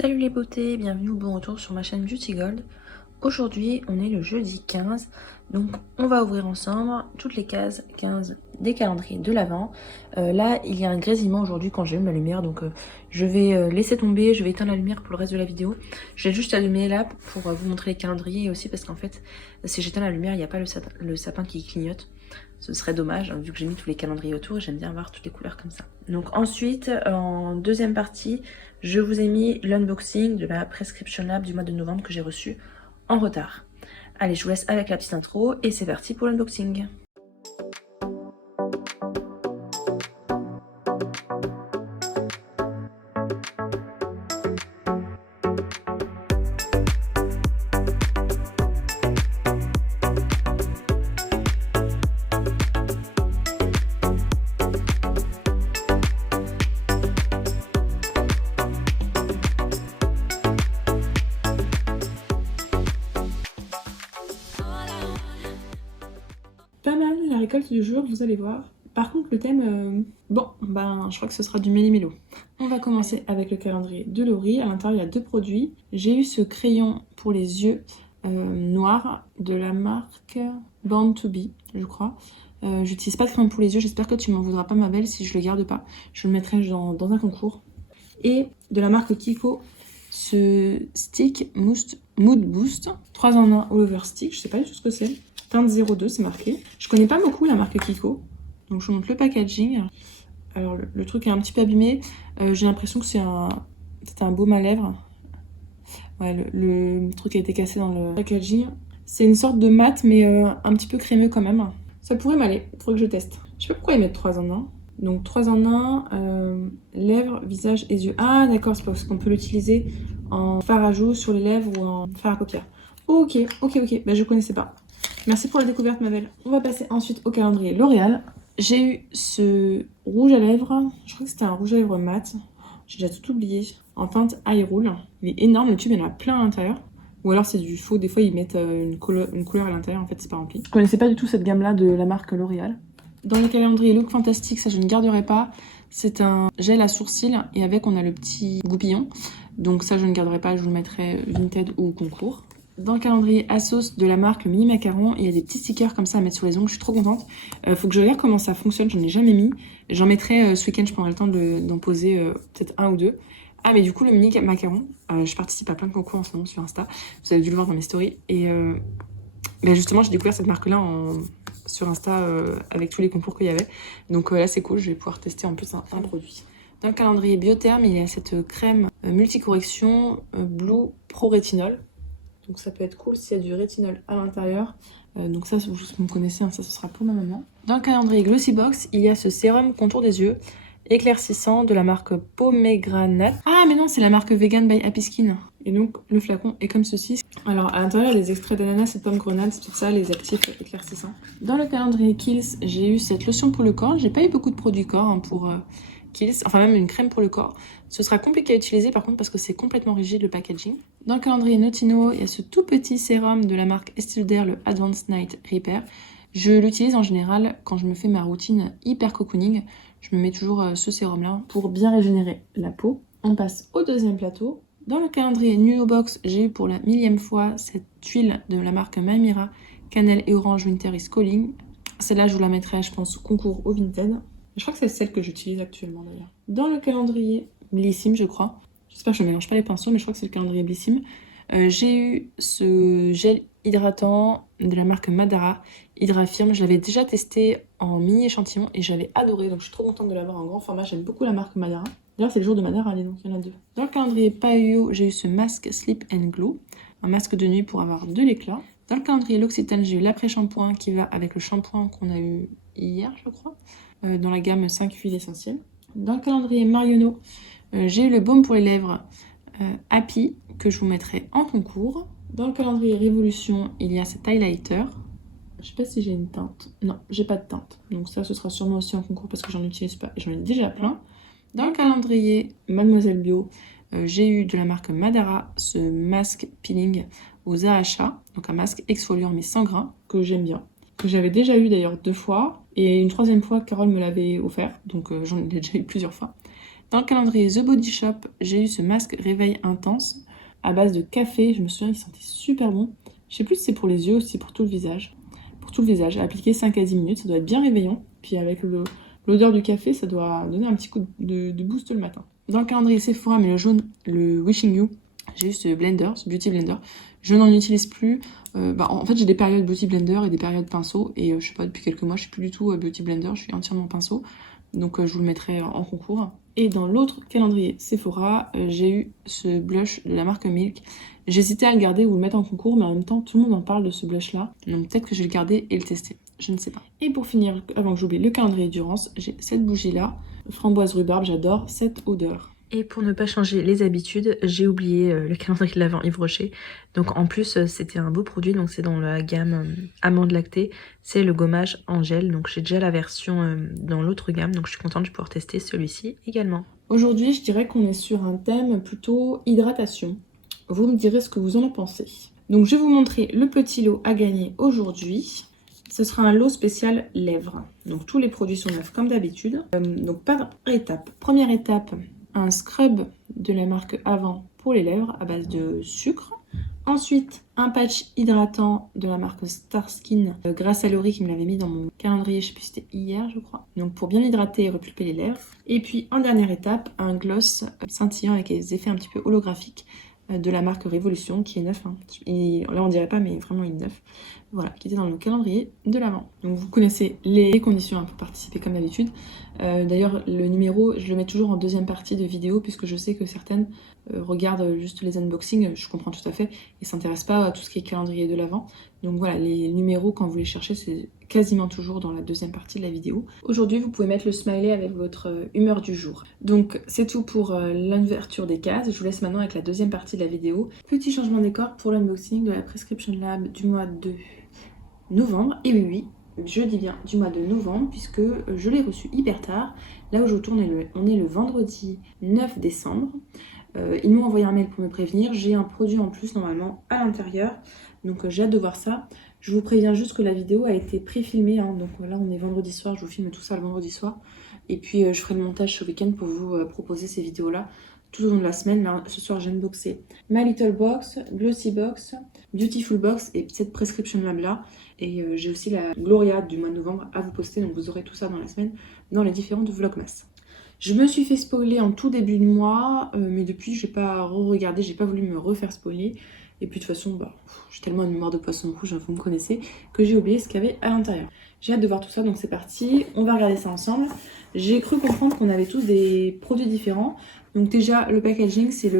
Salut les beautés, bienvenue ou bon retour sur ma chaîne Beauty Gold. Aujourd'hui, on est le jeudi 15, donc on va ouvrir ensemble toutes les cases 15 des calendriers de l'Avent. Là, il y a un grésillement aujourd'hui quand j'allume la lumière, donc je vais laisser tomber, je vais éteindre la lumière pour le reste de la vidéo. J'ai juste allumé là pour vous montrer les calendriers et aussi parce qu'en fait, si j'éteins la lumière, il n'y a pas le sapin qui clignote. Ce serait dommage, hein, vu que j'ai mis tous les calendriers autour et j'aime bien avoir toutes les couleurs comme ça. Donc ensuite, en deuxième partie, je vous ai mis l'unboxing de la Prescription Lab du mois de novembre que j'ai reçu en retard. Allez, je vous laisse avec la petite intro et c'est parti pour l'unboxing. Pas mal la récolte du jour, vous allez voir. Par contre, le thème, je crois que ce sera du méli-mélo. On va commencer avec le calendrier de Laurie. À l'intérieur, il y a deux produits. J'ai eu ce crayon pour les yeux noir de la marque Born to Be, je crois. J'utilise pas de crayon pour les yeux, j'espère que tu m'en voudras pas, ma belle, si je le garde pas. Je le mettrai dans un concours. Et de la marque Kiko, ce stick Mood Boost 3 en 1 all over stick, je sais pas du tout ce que c'est. Teinte 02, c'est marqué. Je connais pas beaucoup la marque Kiko, donc je vous montre le packaging. Alors le truc est un petit peu abîmé. J'ai l'impression que c'est un baume à lèvres. Ouais, le truc a été cassé dans le packaging. C'est une sorte de mat, mais un petit peu crémeux quand même. Ça pourrait m'aller, il faudrait que je teste. Je sais pas pourquoi ils mettent 3 en 1. Donc 3 en 1, lèvres, visage et yeux. Ah d'accord, c'est parce qu'on peut l'utiliser en fard à joues sur les lèvres ou en fard à paupières. Ok, bah je connaissais pas. Merci pour la découverte, ma belle. On va passer ensuite au calendrier L'Oréal. J'ai eu ce rouge à lèvres. Je crois que c'était un rouge à lèvres mat. J'ai déjà tout oublié. En teinte Eye Roll. Il est énorme, le tube, il y en a plein à l'intérieur. Ou alors c'est du faux. Des fois, ils mettent une couleur à l'intérieur. En fait, c'est pas rempli. Je connaissais pas du tout cette gamme-là de la marque L'Oréal. Dans le calendrier Look Fantastique, ça je ne garderai pas. C'est un gel à sourcils et avec, on a le petit goupillon. Donc ça, je ne garderai pas. Je vous le mettrai Vinted ou concours. Dans le calendrier Asos de la marque Mini Macaron, il y a des petits stickers comme ça à mettre sur les ongles. Je suis trop contente. Faut que je regarde comment ça fonctionne. J'en ai jamais mis. J'en mettrai ce week-end. Je prendrai le temps d'en poser peut-être un ou deux. Ah, mais du coup, le Mini Macaron, je participe à plein de concours en ce moment sur Insta. Vous avez dû le voir dans mes stories. Et justement, j'ai découvert cette marque-là sur Insta avec tous les concours qu'il y avait. Donc là, c'est cool. Je vais pouvoir tester en plus un produit. Dans le calendrier Biotherm, il y a cette crème multicorrection Blue Pro Rétinol. Donc ça peut être cool s'il y a du rétinol à l'intérieur. Donc ça, vous me connaissez, hein, ça ce sera pour ma maman. Dans le calendrier Glossybox, il y a ce sérum contour des yeux éclaircissant de la marque Pomegranate. Ah mais non, c'est la marque Vegan by Happy Skin. Et donc le flacon est comme ceci. Alors à l'intérieur, les extraits d'ananas et de pomegranate, c'est tout ça, les actifs éclaircissants. Dans le calendrier Kiehl's, j'ai eu cette lotion pour le corps. J'ai pas eu beaucoup de produits corps hein, pour Kiehl's, enfin même une crème pour le corps. Ce sera compliqué à utiliser par contre parce que c'est complètement rigide le packaging. Dans le calendrier Notino, il y a ce tout petit sérum de la marque Estée Lauder, le Advanced Night Repair. Je l'utilise en général quand je me fais ma routine hyper cocooning. Je me mets toujours ce sérum là pour bien régénérer la peau. On passe au deuxième plateau. Dans le calendrier Nuo Box, j'ai eu pour la 1000e fois cette huile de la marque Mamira, cannelle et orange Winter is Calling. Celle-là, je vous la mettrai, je pense, au concours au Vinted. Je crois que c'est celle que j'utilise actuellement d'ailleurs. Dans le calendrier Blissim, je crois. J'espère que je ne mélange pas les pinceaux, mais je crois que c'est le calendrier Blissim. J'ai eu ce gel hydratant de la marque Madara Hydrafirme. Je l'avais déjà testé en mini échantillon et j'avais adoré. Donc je suis trop contente de l'avoir en grand format. J'aime beaucoup la marque Madara. D'ailleurs, c'est le jour de Madara, allez, donc il y en a deux. Dans le calendrier Paio, j'ai eu ce masque Sleep and Glow. Un masque de nuit pour avoir de l'éclat. Dans le calendrier L'Occitane, j'ai eu l'après-shampoing qui va avec le shampoing qu'on a eu hier, je crois. Dans la gamme 5 huiles essentielles. Dans le calendrier Marionneau, j'ai eu le baume pour les lèvres Happy que je vous mettrai en concours. Dans le calendrier Révolution, il y a cet highlighter. Je sais pas si j'ai une teinte. Non, j'ai pas de teinte. Donc ça, ce sera sûrement aussi en concours parce que j'en utilise pas et j'en ai déjà plein. Dans le calendrier Mademoiselle Bio, j'ai eu de la marque Madara ce masque peeling aux AHA. Donc un masque exfoliant mais sans grains que j'aime bien. Que j'avais déjà eu d'ailleurs 2 fois. Et une 3e fois, Carole me l'avait offert. Donc j'en ai déjà eu plusieurs fois. Dans le calendrier The Body Shop, j'ai eu ce masque réveil intense à base de café. Je me souviens, il sentait super bon. Je sais plus si c'est pour les yeux ou si c'est pour tout le visage. Pour tout le visage, à appliquer 5 à 10 minutes, ça doit être bien réveillant. Puis avec l'odeur du café, ça doit donner un petit coup de boost le matin. Dans le calendrier Sephora, mais le jaune, le Wishing You, j'ai eu ce blender, ce Beauty Blender. Je n'en utilise plus. En fait, j'ai des périodes Beauty Blender et des périodes pinceau. Et je sais pas, depuis quelques mois, je suis plus du tout Beauty Blender, je suis entièrement pinceau. Donc je vous le mettrai en concours. Et dans l'autre calendrier Sephora, j'ai eu ce blush de la marque Milk. J'hésitais à le garder ou le mettre en concours, mais en même temps, tout le monde en parle de ce blush-là. Donc peut-être que je vais le garder et le tester. Je ne sais pas. Et pour finir, avant que j'oublie le calendrier Durance, j'ai cette bougie-là. Framboise rhubarbe, j'adore cette odeur. Et pour ne pas changer les habitudes, j'ai oublié le calendrier de l'Avent Yves Rocher. Donc en plus, c'était un beau produit, donc c'est dans la gamme amande lactée. C'est le gommage en gel, donc j'ai déjà la version dans l'autre gamme, donc je suis contente de pouvoir tester celui-ci également. Aujourd'hui, je dirais qu'on est sur un thème plutôt hydratation. Vous me direz ce que vous en pensez. Donc je vais vous montrer le petit lot à gagner aujourd'hui. Ce sera un lot spécial lèvres. Donc tous les produits sont neufs comme d'habitude. Donc par étape. Première étape, un scrub de la marque Avant pour les lèvres à base de sucre. Ensuite, un patch hydratant de la marque Starskin grâce à Laurie qui me l'avait mis dans mon calendrier, je sais plus si c'était hier je crois. Donc pour bien hydrater et repulper les lèvres. Et puis en dernière étape, un gloss scintillant avec des effets un petit peu holographiques de la marque Révolution qui est neuf. Et là on dirait pas mais vraiment il est neuf. Voilà, qui était dans le calendrier de l'Avent. Donc vous connaissez les conditions pour participer comme d'habitude. D'ailleurs le numéro je le mets toujours en deuxième partie de vidéo puisque je sais que certaines regardent juste les unboxings, je comprends tout à fait, et s'intéressent pas à tout ce qui est calendrier de l'Avent. Donc voilà, les numéros quand vous les cherchez c'est quasiment toujours dans la deuxième partie de la vidéo. Aujourd'hui vous pouvez mettre le smiley avec votre humeur du jour. Donc c'est tout pour l'ouverture des cases. Je vous laisse maintenant avec la deuxième partie de la vidéo. Petit changement de décor pour l'unboxing de la Prescription Lab du mois de novembre. Et oui, je dis bien du mois de novembre puisque je l'ai reçu hyper tard. Là où je tourne, on est le vendredi 9 décembre. Ils m'ont envoyé un mail pour me prévenir. J'ai un produit en plus normalement à l'intérieur. Donc j'ai hâte de voir ça. Je vous préviens juste que la vidéo a été pré-filmée. Donc là on est vendredi soir, je vous filme tout ça le vendredi soir. Et puis je ferai le montage ce week-end pour vous proposer ces vidéos-là tout au long de la semaine. Là, ce soir j'ai unboxé My Little Box, Glossy Box, Beautiful Box et cette Prescription Lab là. Et j'ai aussi la Gloria du mois de novembre à vous poster. Donc vous aurez tout ça dans la semaine dans les différentes vlogmas. Je me suis fait spoiler en tout début de mois, mais depuis j'ai pas re-regardé, j'ai pas voulu me refaire spoiler. Et puis de toute façon, j'ai tellement une mémoire de poisson rouge, vous me connaissez, que j'ai oublié ce qu'il y avait à l'intérieur. J'ai hâte de voir tout ça, donc c'est parti, on va regarder ça ensemble. J'ai cru comprendre qu'on avait tous des produits différents. Donc déjà, le packaging, c'est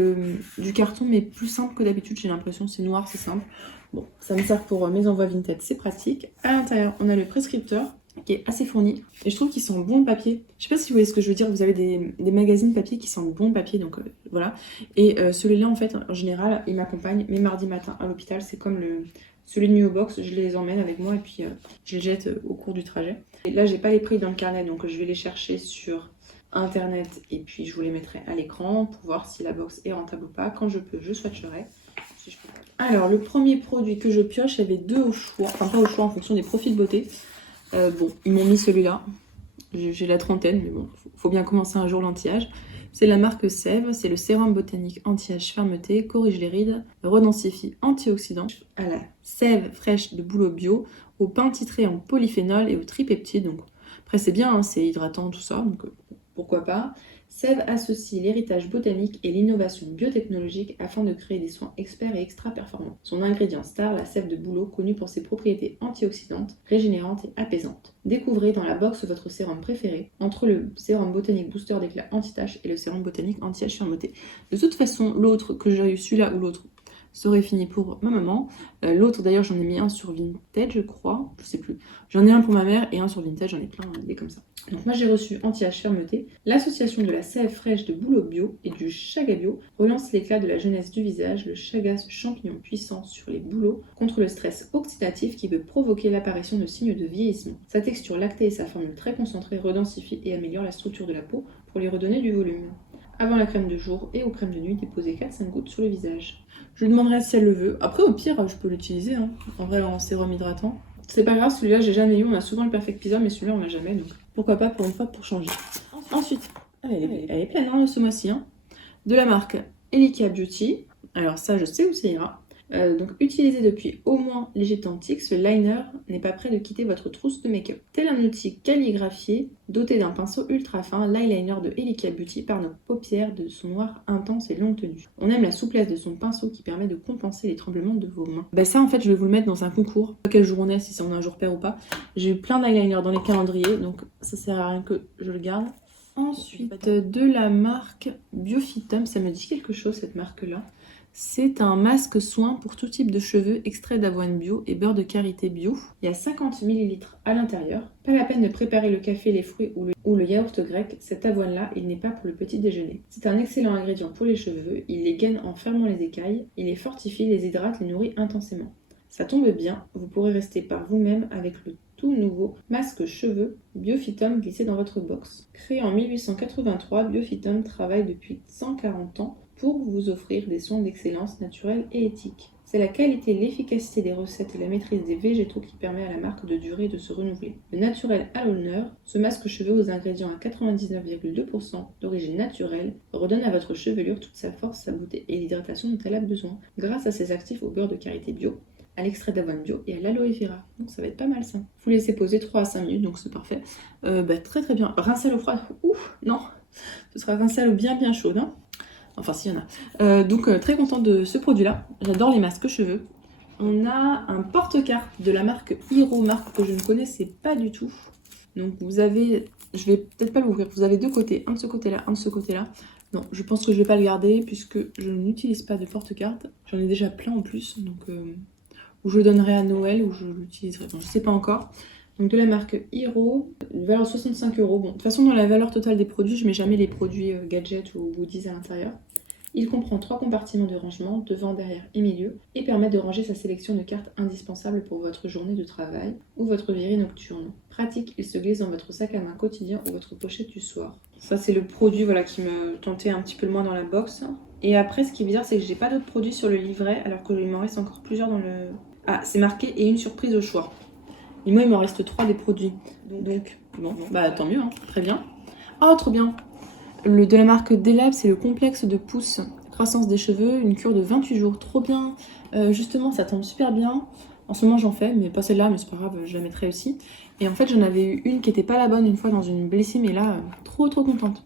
du carton, mais plus simple que d'habitude, j'ai l'impression, c'est noir, c'est simple. Bon, ça me sert pour mes envois Vinted, c'est pratique. À l'intérieur, on a le prescripteur, qui est assez fourni. Et je trouve qu'il sent bon le papier. Je sais pas si vous voyez ce que je veux dire, vous avez des magazines papier qui sentent bon le papier, donc voilà. Et celui-là, en fait, en général, il m'accompagne mes mardis matins à l'hôpital. C'est comme celui de Nuo Box, je les emmène avec moi et puis je les jette au cours du trajet. Et là, j'ai pas les prix dans le carnet, donc je vais les chercher sur internet et puis je vous les mettrai à l'écran pour voir si la box est rentable ou pas. Quand je peux, je swatcherai. Si je peux. Alors, le premier produit que je pioche, il y avait deux au choix. Enfin, pas au choix en fonction des profils beauté. Bon, ils m'ont mis celui-là. J'ai la trentaine, mais bon, faut bien commencer un jour l'anti-âge. C'est la marque Sève, c'est le sérum botanique anti-âge fermeté, corrige les rides, redensifie, antioxydant. À la sève fraîche de bouleau bio, au pain titré en polyphénol et au tripeptide. Donc, après, c'est bien, hein, c'est hydratant, tout ça, donc pourquoi pas. Sève associe l'héritage botanique et l'innovation biotechnologique afin de créer des soins experts et extra performants. Son ingrédient star, la sève de bouleau, connue pour ses propriétés antioxydantes, régénérantes et apaisantes. Découvrez dans la box votre sérum préféré, entre le sérum botanique booster d'éclat anti-tache et le sérum botanique anti-âge fermeté. De toute façon, l'autre que j'ai eu, celui-là ou l'autre, serait fini pour ma maman. L'autre d'ailleurs j'en ai mis un sur Vinted je crois, je sais plus. J'en ai un pour ma mère et un sur Vinted, j'en ai plein, des comme ça. Donc moi j'ai reçu anti-âge fermeté. L'association de la sève fraîche de bouleau bio et du chaga bio relance l'éclat de la jeunesse du visage. Le chaga, ce champignon puissant sur les bouleaux contre le stress oxydatif qui peut provoquer l'apparition de signes de vieillissement. Sa texture lactée et sa formule très concentrée redensifient et améliorent la structure de la peau pour lui redonner du volume. Avant la crème de jour et aux crèmes de nuit, déposez 4-5 gouttes sur le visage. Je lui demanderai si elle le veut. Après, au pire, je peux l'utiliser, hein. En vrai, en sérum hydratant. C'est pas celui-là, j'ai jamais eu. On a souvent le Perfect Pizza, mais celui-là, on l'a jamais. Donc pourquoi pas pour une fois pour changer. Ensuite, Elle est pleine hein, ce mois-ci. Hein. De la marque Elika Beauty. Alors ça, je sais où ça ira. Donc utilisé depuis au moins l'Egypte antique, ce liner n'est pas prêt de quitter votre trousse de make-up. Tel un outil calligraphié doté d'un pinceau ultra fin, l'eyeliner de Elika Beauty par nos paupières de son noir intense et longue tenue. On aime la souplesse de son pinceau qui permet de compenser les tremblements de vos mains. Ben ça en fait je vais vous le mettre dans un concours. Quel jour on est, si on a un jour pair ou pas. J'ai eu plein d'eyeliner dans les calendriers, donc ça sert à rien que je le garde. Ensuite de la marque Biophytum, ça me dit quelque chose cette marque là. C'est un masque soin pour tout type de cheveux, extrait d'avoine bio et beurre de karité bio. Il y a 50 ml à l'intérieur. Pas la peine de préparer le café, les fruits ou le yaourt grec. Cette avoine-là, il n'est pas pour le petit déjeuner. C'est un excellent ingrédient pour les cheveux. Il les gaine en fermant les écailles. Il les fortifie, les hydrate, les nourrit intensément. Ça tombe bien, vous pourrez rester par vous-même avec le tout nouveau masque cheveux Biophytum glissé dans votre box. Créé en 1883, Biophytum travaille depuis 140 ans pour vous offrir des soins d'excellence naturelle et éthique. C'est la qualité, l'efficacité des recettes et la maîtrise des végétaux qui permet à la marque de durer et de se renouveler. Le naturel à l'honneur, ce masque cheveux aux ingrédients à 99,2% d'origine naturelle redonne à votre chevelure toute sa force, sa beauté et l'hydratation dont elle a besoin grâce à ses actifs au beurre de karité bio, à l'extrait d'avoine bio et à l'aloe vera. Donc ça va être pas mal ça. Vous laissez poser 3 à 5 minutes, donc c'est parfait. Très très bien. Rincer à l'eau froide, ouf, non. Ce sera rincé à l'eau bien chaude, hein. Enfin, s'il y en a. Donc, très contente de ce produit-là. J'adore les masques cheveux. On a un porte-carte de la marque Hero, marque que je ne connaissais pas du tout. Donc, vous avez... Je vais peut-être pas l'ouvrir. Vous avez deux côtés. Un de ce côté-là, un de ce côté-là. Non, je pense que je vais pas le garder puisque je n'utilise pas de porte-carte. J'en ai déjà plein en plus. Donc, ou je le donnerai à Noël ou je l'utiliserai. Bon, je sais pas encore. Donc de la marque Hero, valeur 65 €. Bon, de toute façon, dans la valeur totale des produits, je mets jamais les produits gadgets ou goodies à l'intérieur. Il comprend 3 compartiments de rangement, devant, derrière et milieu, et permet de ranger sa sélection de cartes indispensables pour votre journée de travail ou votre virée nocturne. Pratique, il se glisse dans votre sac à main quotidien ou votre pochette du soir. Ça, c'est le produit voilà, qui me tentait un petit peu le moins dans la box. Et après, ce qui est bizarre, c'est que j'ai pas d'autres produits sur le livret, alors qu'il m'en reste encore plusieurs dans le... Ah, c'est marqué « et une surprise au choix ». Et moi, il m'en reste 3 des produits. Donc, bon, bah tant mieux, hein. Très bien. Oh, trop bien. Le de la marque Delab, c'est le complexe de pousse, croissance des cheveux, une cure de 28 jours. Trop bien. Justement, ça tombe super bien. En ce moment, j'en fais, mais pas celle-là, mais c'est pas grave, je la mettrai aussi. Et en fait, j'en avais eu une qui était pas la bonne une fois dans une blessée, mais là, trop contente.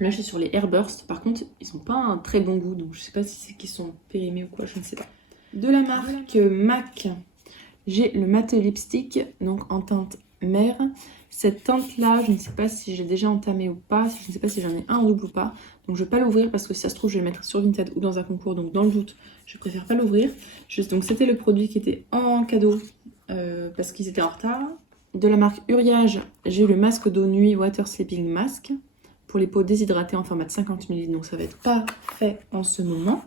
Là, je suis sur les Airburst. Par contre, ils ont pas un très bon goût, donc je sais pas si c'est qu'ils sont périmés ou quoi, je ne sais pas. De la marque MAC. J'ai le matte lipstick, donc en teinte mer. Cette teinte-là, je ne sais pas si j'ai déjà entamé ou pas, je ne sais pas si j'en ai un en double ou pas. Donc je ne vais pas l'ouvrir parce que si ça se trouve, je vais le mettre sur Vinted ou dans un concours. Donc dans le doute, je préfère pas l'ouvrir. Donc c'était le produit qui était en cadeau parce qu'ils étaient en retard. De la marque Uriage, j'ai eu le masque d'eau nuit Water Sleeping Mask pour les peaux déshydratées en format de 50 ml. Donc ça va être parfait en ce moment.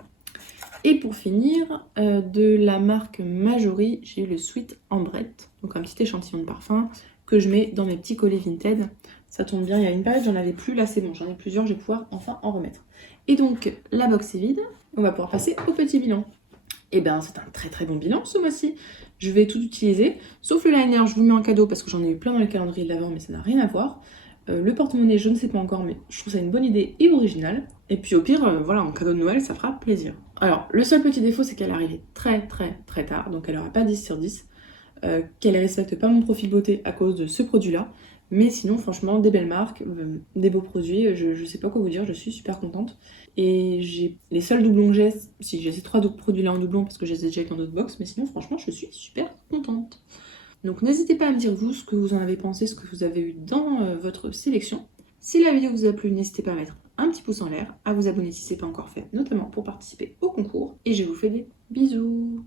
Et pour finir, de la marque Majori, j'ai eu le Sweet Ambrette, donc un petit échantillon de parfum que je mets dans mes petits collets Vinted. Ça tombe bien, il y a une période, j'en avais plus, là c'est bon, j'en ai plusieurs, je vais pouvoir enfin en remettre. Et donc, la box est vide, on va pouvoir passer au petit bilan. Et bien, c'est un très bon bilan ce mois-ci. Je vais tout utiliser, sauf le liner, je vous le mets en cadeau parce que j'en ai eu plein dans le calendrier de l'avant, mais ça n'a rien à voir. Le porte-monnaie, je ne sais pas encore, mais je trouve ça une bonne idée et originale. Et puis au pire, voilà, en cadeau de Noël, ça fera plaisir. Alors, le seul petit défaut, c'est qu'elle est arrivée très tard, donc elle n'aura pas 10 sur 10. Qu'elle ne respecte pas mon profil beauté à cause de ce produit-là. Mais sinon, franchement, des belles marques, des beaux produits, je sais pas quoi vous dire, je suis super contente. Et j'ai les seuls doublons que j'ai, si j'ai ces 3 produits-là en doublon parce que je les ai déjà eu dans d'autres box, mais sinon, franchement, je suis super contente. Donc n'hésitez pas à me dire vous ce que vous en avez pensé, ce que vous avez eu dans votre sélection. Si la vidéo vous a plu, n'hésitez pas à mettre un petit pouce en l'air, à vous abonner si ce n'est pas encore fait, notamment pour participer au concours. Et je vous fais des bisous.